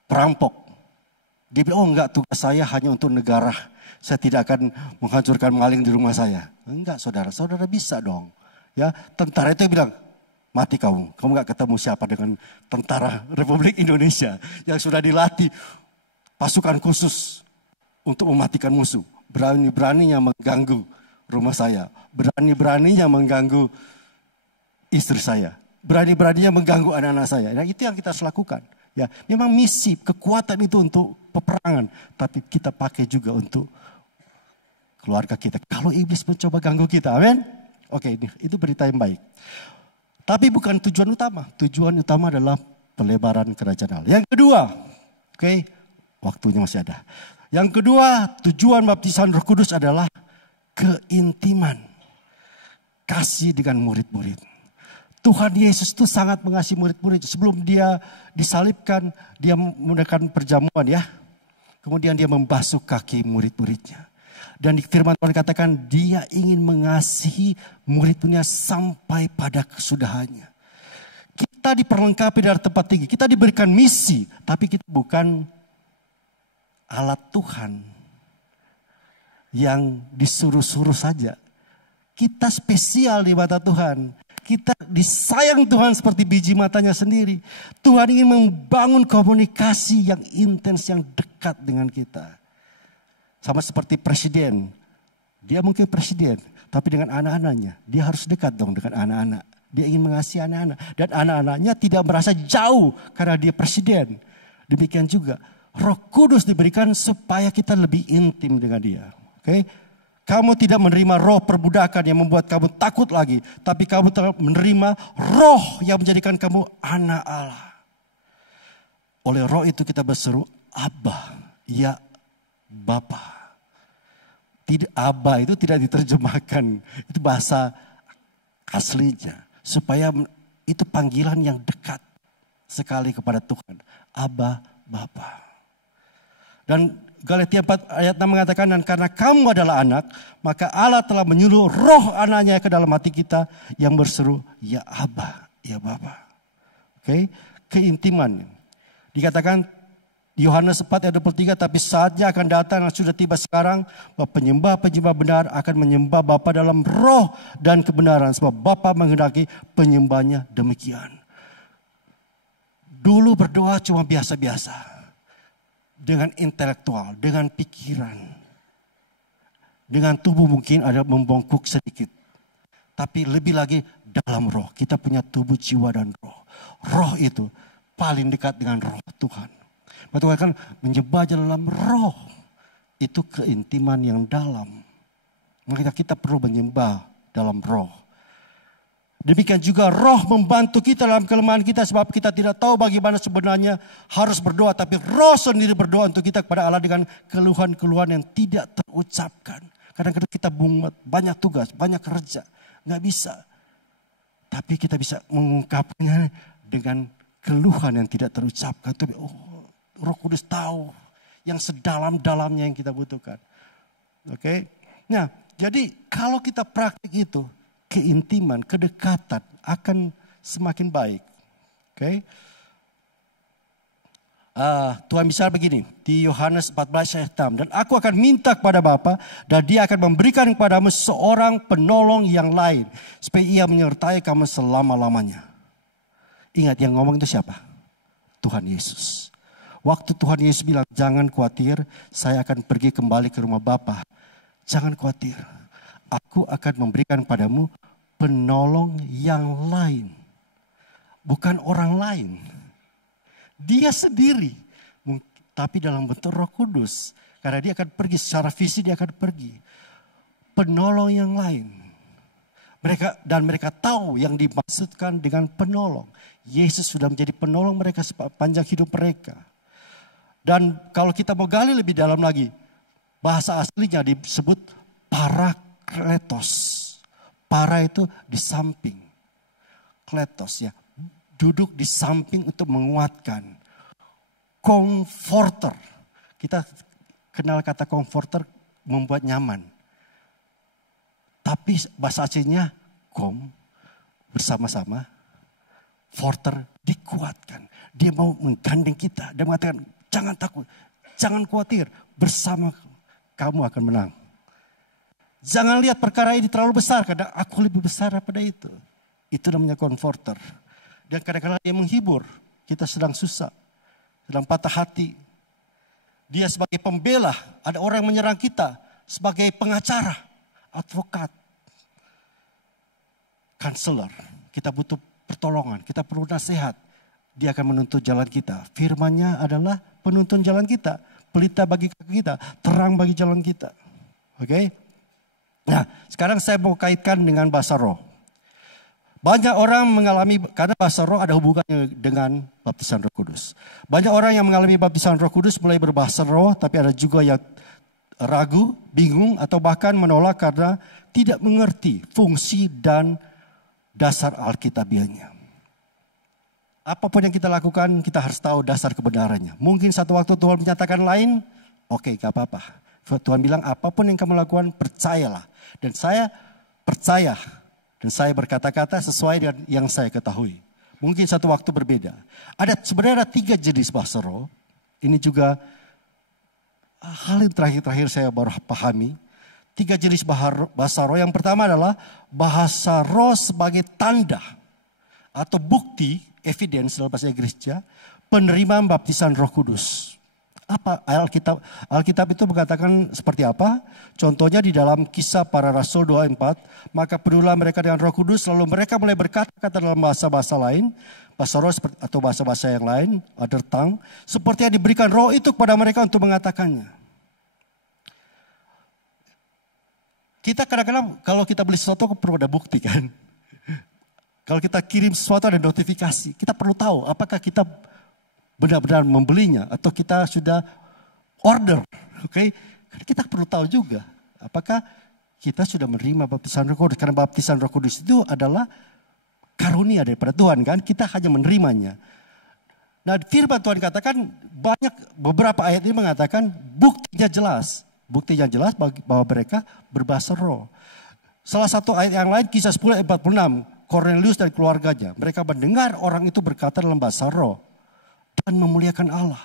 perampok. Dia bilang, oh enggak, tugas saya hanya untuk negara. Saya tidak akan menghancurkan maling di rumah saya. Enggak saudara, saudara bisa dong. Ya, tentara itu bilang, mati kamu enggak ketemu siapa dengan tentara Republik Indonesia yang sudah dilatih pasukan khusus untuk mematikan musuh. Berani-beraninya mengganggu rumah saya. Berani-beraninya mengganggu istri saya. Berani-beraninya mengganggu anak-anak saya. Nah, itu yang kita harus lakukan. Ya, memang misi, kekuatan itu untuk peperangan. Tapi kita pakai juga untuk keluarga kita. Kalau iblis mencoba ganggu kita, amin? Oke, itu berita yang baik. Tapi bukan tujuan utama. Tujuan utama adalah pelebaran kerajaan Allah. Yang kedua, oke, waktunya masih ada. Yang kedua, tujuan baptisan Roh Kudus adalah keintiman. Kasih dengan murid-murid. Tuhan Yesus itu sangat mengasihi murid-murid. Sebelum dia disalibkan, dia menggunakan perjamuan ya. Kemudian dia membasuh kaki murid-muridnya. Dan di firman Tuhan katakan dia ingin mengasihi murid-muridnya sampai pada kesudahannya. Kita diperlengkapi dari tempat tinggi. Kita diberikan misi. Tapi kita bukan alat Tuhan yang disuruh-suruh saja. Kita spesial di mata Tuhan. Kita disayang Tuhan seperti biji matanya sendiri. Tuhan ingin membangun komunikasi yang intens, yang dekat dengan kita. Sama seperti presiden. Dia mungkin presiden, tapi dengan anak-anaknya. Dia harus dekat dong dengan anak-anak. Dia ingin mengasihi anak-anak. Dan anak-anaknya tidak merasa jauh karena dia presiden. Demikian juga Roh Kudus diberikan supaya kita lebih intim dengan dia. Oke? Kamu tidak menerima roh perbudakan yang membuat kamu takut lagi. Tapi kamu telah menerima roh yang menjadikan kamu anak Allah. Oleh roh itu kita berseru, Abba, ya Bapa. Abba itu tidak diterjemahkan. Itu bahasa aslinya. Supaya itu panggilan yang dekat sekali kepada Tuhan. Abba, Bapa. Dan Galatia 4 ayat 6 mengatakan, dan karena kamu adalah anak, maka Allah telah menyuruh roh anaknya ke dalam hati kita yang berseru, ya Abba, ya Bapa. Oke, keintiman. Dikatakan Yohanes 4 ayat 23, tapi saatnya akan datang yang sudah tiba sekarang, bahwa penyembah-penyembah benar akan menyembah Bapa dalam roh dan kebenaran, sebab Bapa menghendaki penyembahnya demikian. Dulu berdoa cuma biasa-biasa. Dengan intelektual, dengan pikiran. Dengan tubuh mungkin ada membongkuk sedikit. Tapi lebih lagi dalam roh. Kita punya tubuh, jiwa, dan roh. Roh itu paling dekat dengan roh Tuhan. Tuhan kan menyembah dalam roh. Itu keintiman yang dalam. Maka kita perlu menyembah dalam roh. Demikian juga roh membantu kita dalam kelemahan kita. Sebab kita tidak tahu bagaimana sebenarnya harus berdoa. Tapi roh sendiri berdoa untuk kita kepada Allah dengan keluhan-keluhan yang tidak terucapkan. Kadang-kadang kita banyak tugas, banyak kerja. Nggak bisa. Tapi kita bisa mengungkapnya dengan keluhan yang tidak terucapkan. Tapi Roh Kudus tahu yang sedalam-dalamnya yang kita butuhkan. Oke. Nah, jadi kalau kita praktik itu, keintiman, kedekatan akan semakin baik. Oke. Tuhan bicara begini di Yohanes 14 ayat 6. Dan aku akan minta kepada Bapa dan dia akan memberikan kepadamu seorang penolong yang lain. Supaya ia menyertai kamu selama-lamanya. Ingat yang ngomong itu siapa? Tuhan Yesus. Waktu Tuhan Yesus bilang jangan khawatir, saya akan pergi kembali ke rumah Bapa. Jangan khawatir. Aku akan memberikan padamu penolong yang lain. Bukan orang lain. Dia sendiri. Tapi dalam bentuk Roh Kudus. Karena dia akan pergi secara fisik, dia akan pergi. Penolong yang lain. Mereka tahu yang dimaksudkan dengan penolong. Yesus sudah menjadi penolong mereka sepanjang hidup mereka. Dan kalau kita mau gali lebih dalam lagi, bahasa aslinya disebut parakletos. Para itu di samping. Kletos ya, duduk di samping untuk menguatkan. Comforter. Kita kenal kata comforter, membuat nyaman. Tapi bahasa aslinya bersama-sama. Forter dikuatkan. Dia mau menggandeng kita. Dia mengatakan, jangan takut, jangan khawatir. Bersama kamu akan menang. Jangan lihat perkara ini terlalu besar, karena aku lebih besar daripada itu. Itu namanya comforter. Dan kadang-kadang dia menghibur. Kita sedang susah, sedang patah hati. Dia sebagai pembela, ada orang yang menyerang kita. Sebagai pengacara, advokat, counselor. Kita butuh pertolongan, kita perlu nasihat. Dia akan menuntun jalan kita. Firman-Nya adalah penuntun jalan kita. Pelita bagi kaki kita, terang bagi jalan kita. Oke? Nah, sekarang saya mau kaitkan dengan bahasa roh. Banyak orang mengalami, karena bahasa roh ada hubungannya dengan baptisan Roh Kudus. Banyak orang yang mengalami baptisan Roh Kudus mulai berbahasa roh, tapi ada juga yang ragu, bingung, atau bahkan menolak karena tidak mengerti fungsi dan dasar Alkitabiahnya. Apapun yang kita lakukan, kita harus tahu dasar kebenarannya. Mungkin satu waktu Tuhan menyatakan lain, oke, gak apa-apa. Tuhan bilang apapun yang kamu lakukan, percayalah. Dan saya percaya, dan saya berkata-kata sesuai dengan yang saya ketahui. Mungkin satu waktu berbeda. Sebenarnya ada 3 jenis bahasa roh. Ini juga hal yang terakhir saya baru pahami. 3 jenis bahasa roh. Yang pertama adalah bahasa roh sebagai tanda atau bukti, evidence dalam bahasa Inggrisnya, penerimaan baptisan Roh Kudus. Apa Alkitab itu mengatakan seperti apa? Contohnya di dalam Kisah Para Rasul 2:4, maka penuhlah mereka dengan Roh Kudus, lalu mereka mulai berkata-kata dalam bahasa-bahasa lain, bahasa roh atau bahasa-bahasa yang lain, other tongue, seperti yang diberikan roh itu kepada mereka untuk mengatakannya. Kita kadang-kadang kalau kita beli sesuatu perlu ada bukti kan. Kalau kita kirim sesuatu ada notifikasi, kita perlu tahu apakah kita benar-benar membelinya atau kita sudah order. Oke? Kita perlu tahu juga apakah kita sudah menerima baptisan Roh Kudus, karena baptisan Roh Kudus itu adalah karunia daripada Tuhan kan, kita hanya menerimanya. Nah, firman Tuhan katakan beberapa ayat ini mengatakan buktinya jelas. Buktinya jelas bahwa mereka berbahasa roh. Salah satu ayat yang lain, Kisah 10 ayat 46, Cornelius dan keluarganya, mereka mendengar orang itu berkata dalam bahasa roh dan memuliakan Allah.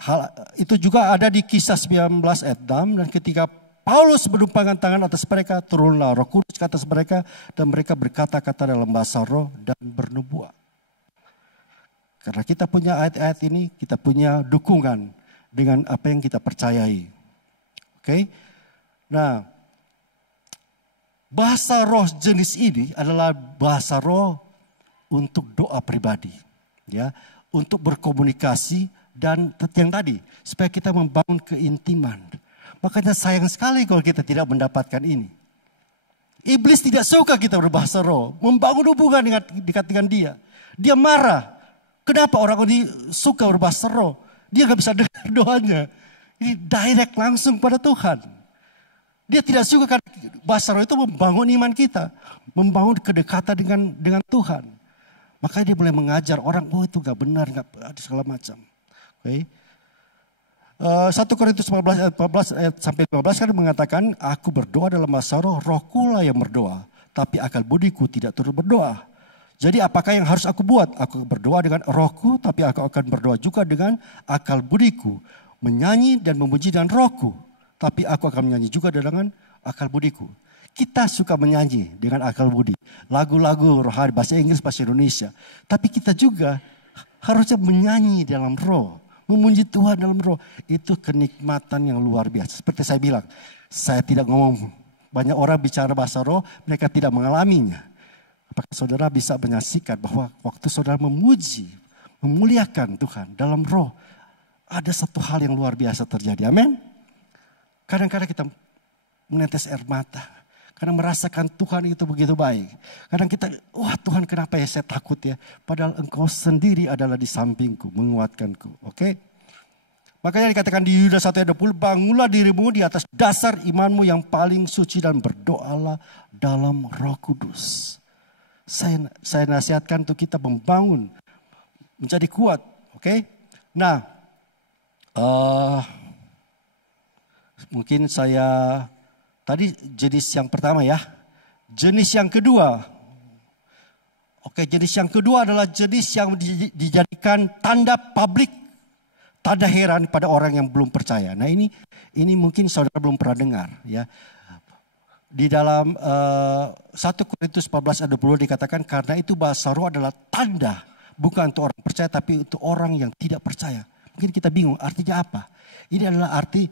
Hal itu juga ada di Kisah 19 ayat 6, dan ketika Paulus menumpangkan tangan atas mereka, turunlah Roh Kudus ke atas mereka dan mereka berkata-kata dalam bahasa roh dan bernubuat. Karena kita punya ayat-ayat ini, kita punya dukungan dengan apa yang kita percayai. Oke? Nah, bahasa roh jenis ini adalah bahasa roh untuk doa pribadi, ya, untuk berkomunikasi dan yang tadi supaya kita membangun keintiman. Makanya sayang sekali kalau kita tidak mendapatkan ini. Iblis tidak suka kita berbahasa roh, membangun hubungan dekat dengan dia. Dia marah. Kenapa orang ini suka berbahasa roh? Dia gak bisa dengar doanya. Ini direct langsung pada Tuhan. Dia tidak suka, karena bahasa roh itu membangun iman kita, membangun kedekatan dengan Tuhan. Makanya dia boleh mengajar orang, oh itu gak benar, gak ada segala macam. Oke. 1 Korintus 14 ayat sampai 15 kan mengatakan, aku berdoa dalam bahasa roh, rohku lah yang berdoa, tapi akal budiku tidak turut berdoa. Jadi apakah yang harus aku buat? Aku berdoa dengan rohku, tapi aku akan berdoa juga dengan akal budiku. Menyanyi dan memuji dengan rohku, tapi aku akan menyanyi juga dengan akal budiku. Kita suka menyanyi dengan akal budi. Lagu-lagu rohani, bahasa Inggris, bahasa Indonesia. Tapi kita juga harusnya menyanyi dalam roh. Memuji Tuhan dalam roh. Itu kenikmatan yang luar biasa. Seperti saya bilang, saya tidak ngomong. Banyak orang bicara bahasa roh, mereka tidak mengalaminya. Apakah saudara bisa menyaksikan bahwa waktu saudara memuji, memuliakan Tuhan dalam roh, ada satu hal yang luar biasa terjadi. Amin. Kadang-kadang kita menetes air mata. Karena merasakan Tuhan itu begitu baik. Kadang kita, wah Tuhan kenapa ya saya takut ya. Padahal engkau sendiri adalah di sampingku, menguatkanku. Oke. Makanya dikatakan di Yudas 1 ayat 20, bangunlah dirimu di atas dasar imanmu yang paling suci dan berdoalah dalam Roh Kudus. Saya nasihatkan untuk kita membangun, menjadi kuat. Oke? Nah, mungkin saya tadi jenis yang pertama ya. Jenis yang kedua. Oke, jenis yang kedua adalah jenis yang dijadikan tanda publik, tanda heran pada orang yang belum percaya. Nah ini mungkin saudara belum pernah dengar ya. Di dalam 1 Korintus 14 ayat 20 dikatakan karena itu bahasa roh adalah tanda. Bukan untuk orang percaya tapi untuk orang yang tidak percaya. Mungkin kita bingung artinya apa. Ini adalah arti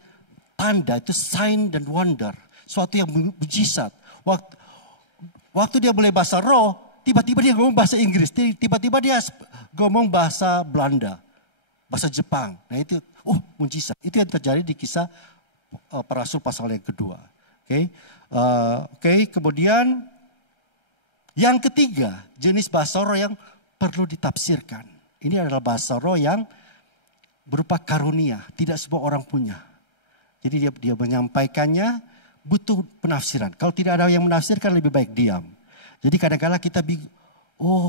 tanda, itu sign dan wonder. Suatu yang mujizat. Waktu dia boleh bahasa roh, tiba-tiba dia ngomong bahasa Inggris. Tiba-tiba dia ngomong bahasa Belanda. Bahasa Jepang. Nah itu, mujizat. Itu yang terjadi di kisah para rasul pasal yang kedua. Oke, kemudian yang ketiga, jenis bahasa roh yang perlu ditafsirkan. Ini adalah bahasa roh yang berupa karunia. Tidak semua orang punya. Jadi dia menyampaikannya butuh penafsiran. Kalau tidak ada yang menafsirkan lebih baik diam. Jadi kadang-kadang kita bingung.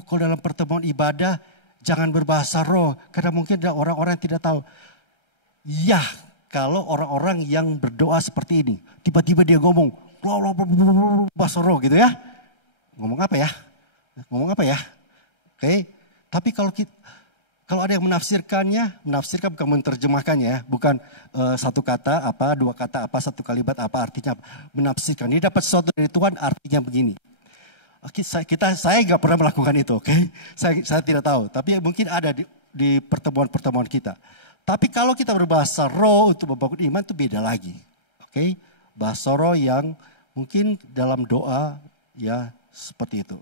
Kalau dalam pertemuan ibadah jangan berbahasa roh. Karena mungkin ada orang-orang yang tidak tahu. Ya, kalau orang-orang yang berdoa seperti ini. Tiba-tiba dia ngomong bahasa roh gitu ya. Ngomong apa ya? Oke, tapi kalau ada yang menafsirkannya, menafsirkan bukan menerjemahkannya ya, bukan satu kata apa, dua kata apa, satu kalimat apa artinya, menafsirkan. Dia dapat sesuatu dari Tuhan artinya begini. Saya nggak pernah melakukan itu, oke? Saya tidak tahu, tapi mungkin ada di pertemuan-pertemuan kita. Tapi kalau kita berbahasa roh untuk membangun iman itu beda lagi, oke? Bahasa roh yang mungkin dalam doa ya seperti itu.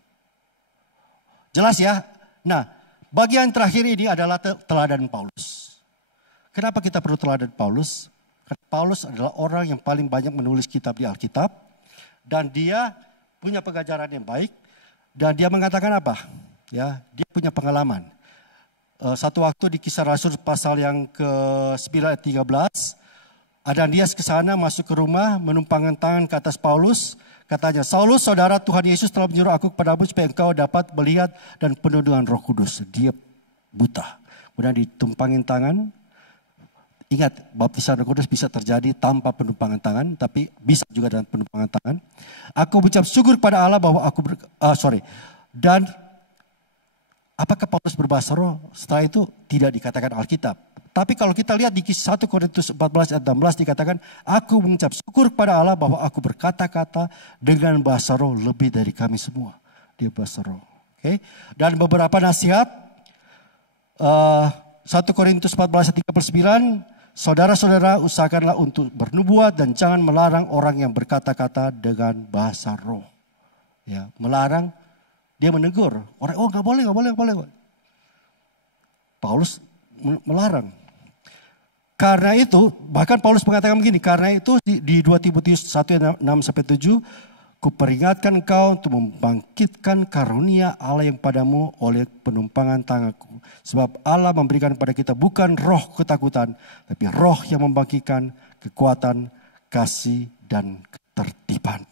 Jelas ya? Nah, bagian terakhir ini adalah teladan Paulus. Kenapa kita perlu teladan Paulus? Karena Paulus adalah orang yang paling banyak menulis kitab di Alkitab. Dan dia punya pengajaran yang baik. Dan dia mengatakan apa? Ya, dia punya pengalaman. Satu waktu di Kisah Rasul pasal yang ke-9 ayat 13. Ananias ke sana masuk ke rumah menumpangkan tangan ke atas Paulus. Katanya, Saulus saudara Tuhan Yesus telah menyuruh aku kepadamu supaya engkau dapat melihat dan penuh dengan Roh Kudus. Dia buta. Kemudian ditumpangin tangan. Ingat, baptisan Roh Kudus bisa terjadi tanpa penumpangan tangan. Tapi bisa juga dengan penumpangan tangan. Aku mengucap syukur kepada Allah bahwa Dan apakah Paulus berbahasa roh? Setelah itu tidak dikatakan Alkitab. Tapi kalau kita lihat di 1 Korintus 14 ayat 16 dikatakan, aku mengucap syukur kepada Allah bahwa aku berkata-kata dengan bahasa roh lebih dari kami semua. Dia bahasa roh. Okay? Dan beberapa nasihat, 1 Korintus 14 ayat 39, saudara-saudara usahakanlah untuk bernubuat dan jangan melarang orang yang berkata-kata dengan bahasa roh. Ya, melarang, dia menegur. Orang, nggak boleh. Paulus melarang. Karena itu, bahkan Paulus mengatakan begini, karena itu di 2 Timotius 1:6-7, kuperingatkan engkau untuk membangkitkan karunia Allah yang padamu oleh penumpangan tanganku. Sebab Allah memberikan kepada kita bukan roh ketakutan, tapi roh yang membangkitkan kekuatan, kasih, dan ketertiban.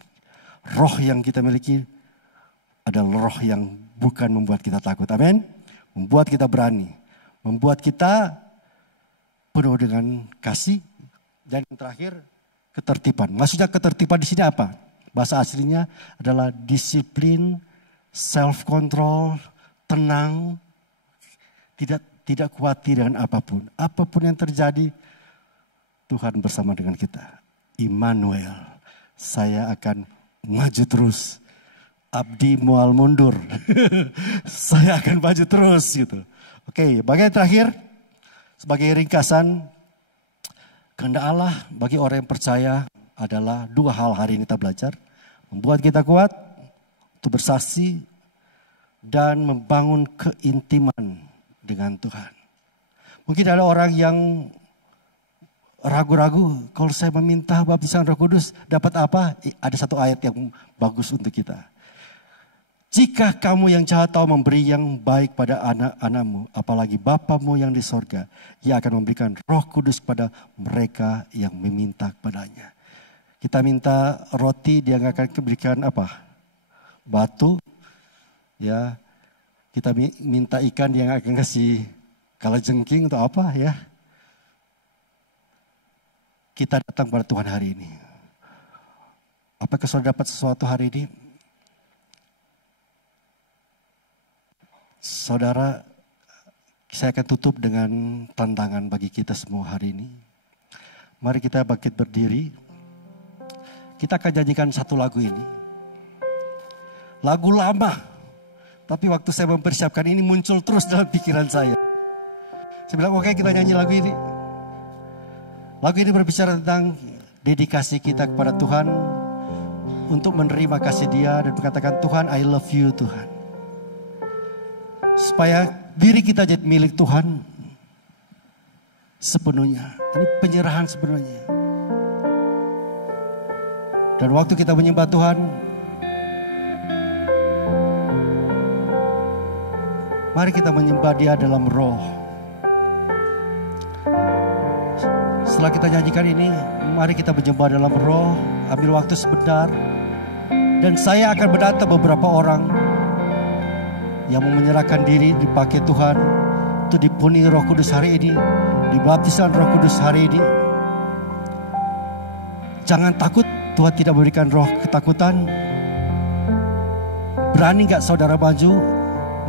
Roh yang kita miliki adalah roh yang bukan membuat kita takut, amin. Membuat kita berani, membuat kita penuh dengan kasih, dan yang terakhir ketertiban. Maksudnya ketertiban di sini apa? Bahasa aslinya adalah disiplin, self control, tenang, tidak khawatir dengan apapun. Apapun yang terjadi, Tuhan bersama dengan kita. Immanuel, saya akan maju terus. Abdi mual mundur. Saya akan maju terus gitu. Oke, bagian terakhir. Sebagai ringkasan, kehendak Allah bagi orang yang percaya adalah 2 hal hari ini kita belajar. Membuat kita kuat untuk bersaksi dan membangun keintiman dengan Tuhan. Mungkin ada orang yang ragu-ragu, kalau saya meminta baptisan Roh Kudus dapat apa? Ada satu ayat yang bagus untuk kita. Jika kamu yang jahat tahu memberi yang baik pada anak-anakmu, apalagi Bapamu yang di sorga, Ia akan memberikan Roh Kudus kepada mereka yang meminta kepadanya. Kita minta roti, Dia akan berikan apa? Batu. Ya, kita minta ikan, Dia akan kasih kalajengking atau apa ya? Kita datang pada Tuhan hari ini. Apakah saudara dapat sesuatu hari ini? Saudara, saya akan tutup dengan tantangan bagi kita semua hari ini. Mari kita bangkit berdiri. Kita akan nyanyikan satu lagu ini. Lagu lama. Tapi waktu saya mempersiapkan ini muncul terus dalam pikiran saya. Saya bilang oke, kita nyanyi lagu ini. Lagu ini berbicara tentang dedikasi kita kepada Tuhan. Untuk menerima kasih Dia dan mengatakan, Tuhan, I love you Tuhan. Supaya diri kita jadi milik Tuhan sepenuhnya. Ini penyerahan sepenuhnya. Dan waktu kita menyembah Tuhan, mari kita menyembah Dia dalam roh. Setelah kita nyanyikan ini, mari kita menyembah dalam roh. Ambil waktu sebentar. Dan saya akan mendata beberapa orang yang mau menyerahkan diri dipakai Tuhan untuk dipenuhi Roh Kudus hari ini, dibaptisan Roh Kudus hari ini. Jangan takut, Tuhan tidak memberikan roh ketakutan. Berani gak saudara maju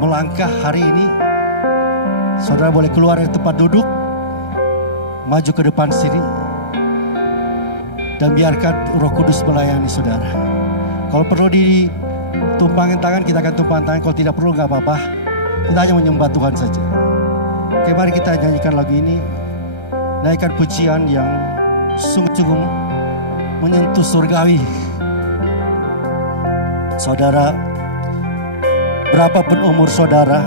melangkah hari ini? Saudara boleh keluar dari tempat duduk, maju ke depan sini, dan biarkan Roh Kudus melayani saudara. Kalau perlu tumpangin tangan, kita akan tumpangin tangan. Kalau tidak perlu gak apa-apa. Kita hanya menyembah Tuhan saja. Oke, mari kita nyanyikan lagu ini. Naikkan pujian yang sungguh-sungguh menyentuh surgawi. Saudara, berapapun umur saudara,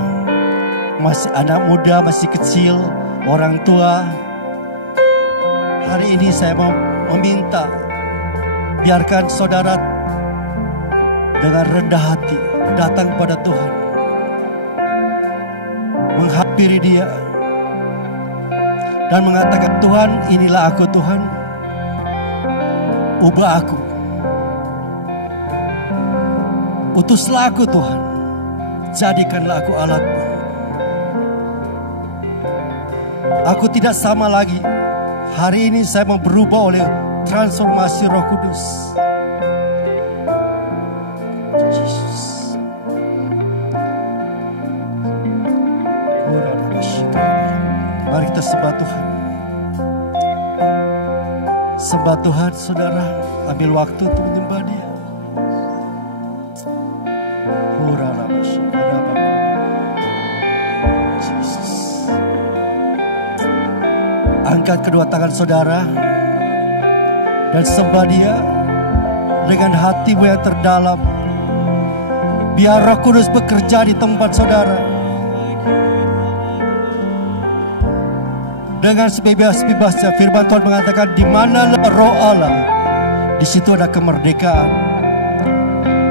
masih anak muda, masih kecil, orang tua, hari ini saya mau meminta, biarkan saudara dengan rendah hati datang pada Tuhan, menghampiri Dia dan mengatakan, Tuhan, inilah aku Tuhan, ubah aku, utuslah aku Tuhan, jadikanlah aku alat-Mu. Aku tidak sama lagi. Hari ini saya mau berubah oleh transformasi Roh Kudus. Mari kita sembah Tuhan. Sembah Tuhan, saudara. Ambil waktu untuk menyembah Dia. Jesus. Angkat kedua tangan saudara dan sembah Dia dengan hatimu yang terdalam. Biar Roh Kudus bekerja di tempat saudara. Dengan sebebas-bebasnya, firman Tuhan mengatakan, di manalah Roh Allah, di situ ada kemerdekaan.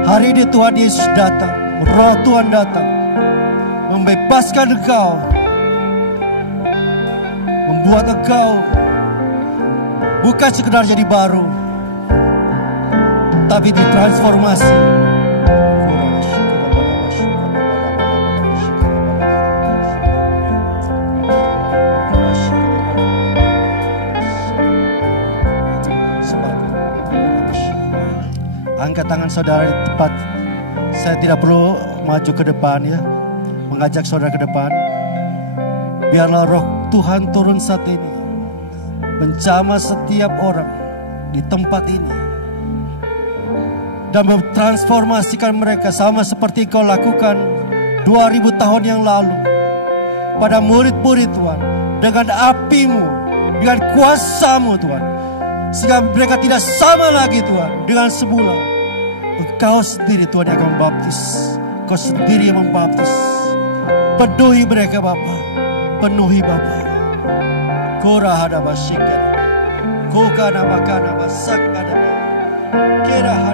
Hari ini Tuhan Yesus datang, Roh Tuhan datang, membebaskan engkau, membuat engkau bukan sekedar jadi baru, tapi ditransformasi. Angkat tangan saudara di tempat. Saya tidak perlu maju ke depan ya, mengajak saudara ke depan. Biarlah Roh Tuhan turun saat ini, menjamah setiap orang di tempat ini dan mentransformasikan mereka sama seperti Kau lakukan 2000 tahun yang lalu pada murid-murid Tuhan, dengan api-Mu, dengan kuasa-Mu Tuhan, sehingga mereka tidak sama lagi Tuhan dengan semula. Engkau sendiri Tuhan yang akan membaptis, Kau sendiri yang membaptis. Penuhi mereka Bapa, penuhi Bapa. Kora hada basikar, koka nama kana basak ada, kera